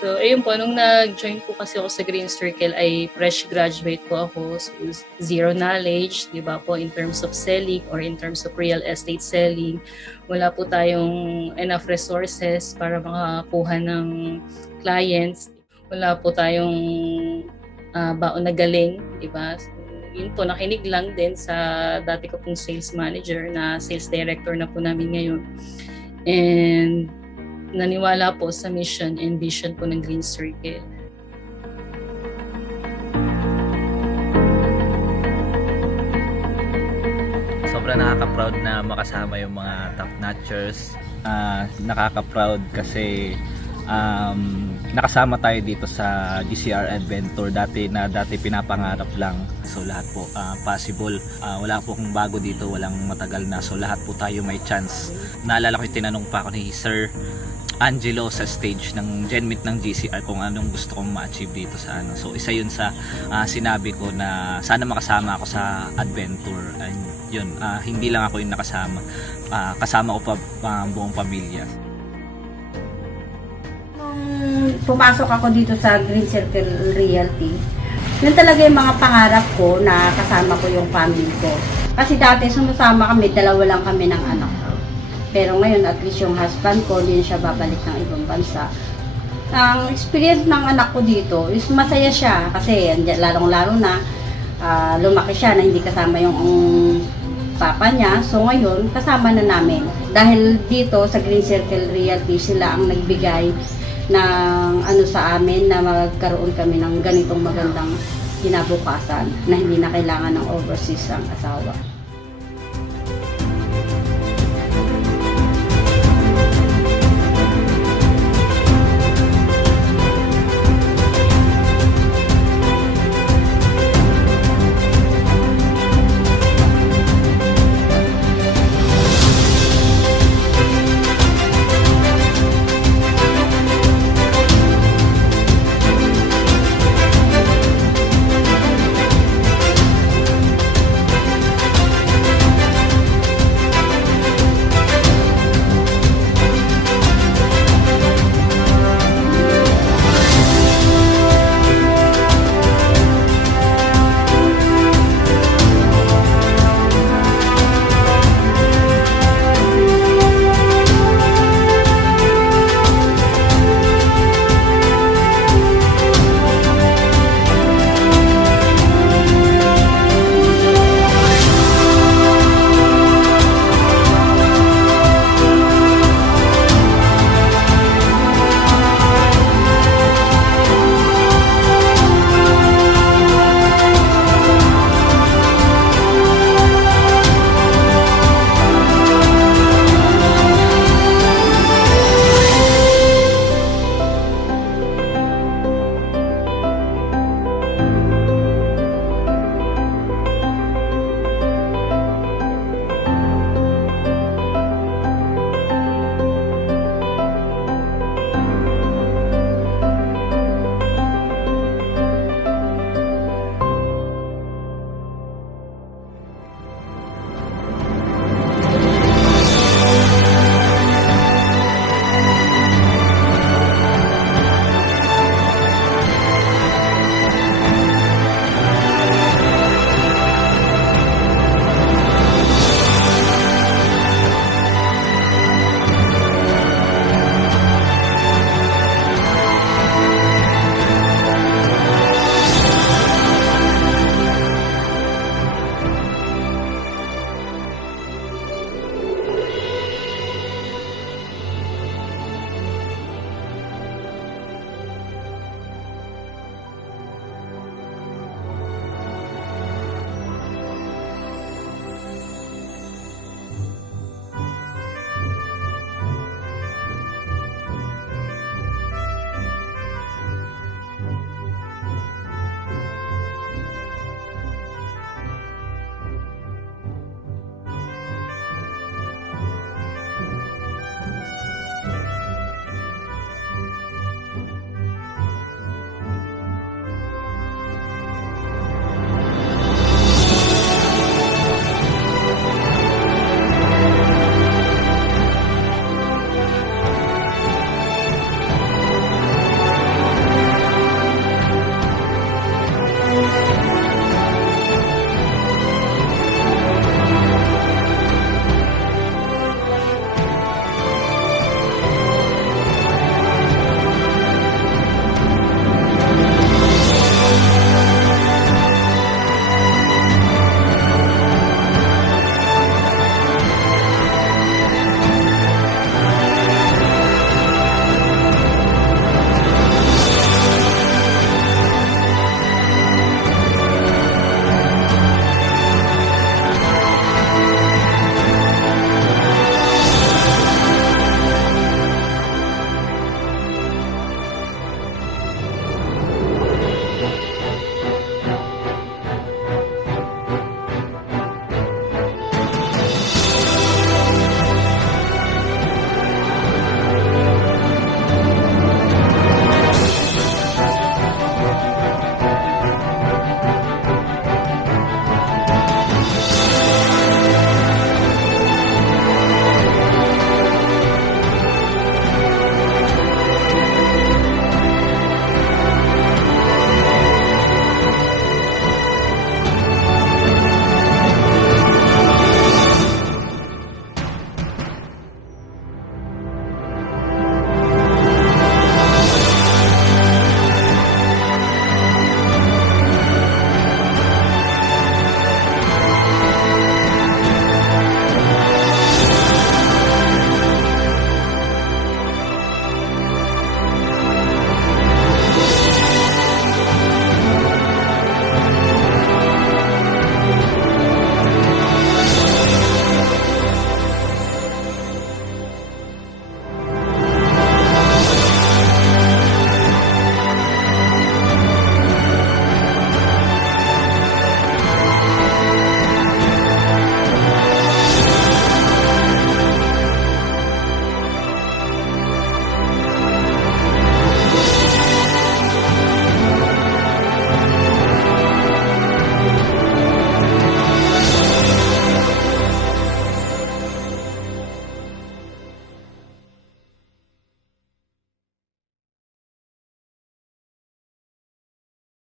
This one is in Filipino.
So, ayun po, nung nag-join po kasi ako sa Green Circle ay fresh graduate po ako. So, zero knowledge, di ba po, in terms of selling or in terms of real estate selling. Wala po tayong enough resources para makakuha ng clients. Wala po tayong baon na galing, di ba? So, yun po, nakinig lang din sa dati ko pong sales manager na sales director na po namin ngayon. And naniwala po sa mission and vision po ng Green Circle. Sobrang nakaka-proud na makasama yung mga top-notchers. Nakaka-proud kasi nakasama tayo dito sa GCR Adventure. Dati pinapangarap lang. So lahat po possible. Wala po kung bago dito, walang matagal na. So lahat po tayo may chance. Naalala ko yung tinanong pa ako ni Sir Angelo sa stage ng GenMeet ng GCR kung anong gusto kong ma-achieve dito sa ano. So isa yun sa sinabi ko na sana makasama ako sa adventure. And yun, hindi lang ako yung nakasama. Kasama ko pa buong pamilya. Nung pumasok ako dito sa Green Circle Realty, yun talaga yung mga pangarap ko na kasama ko yung family ko. Kasi dati sumasama kami, dalawa lang kami ng anak. Pero ngayon, at least yung husband ko, hindi siya babalik ng ibang bansa. Ang experience ng anak ko dito is masaya siya. Kasi lalong-lalo na lumaki siya na hindi kasama yung papa niya. So ngayon, kasama na namin. Dahil dito sa Green Circle Realty, sila ang nagbigay ng ano sa amin na magkaroon kami ng ganitong magandang kinabukasan na hindi na kailangan ng overseas ang asawa.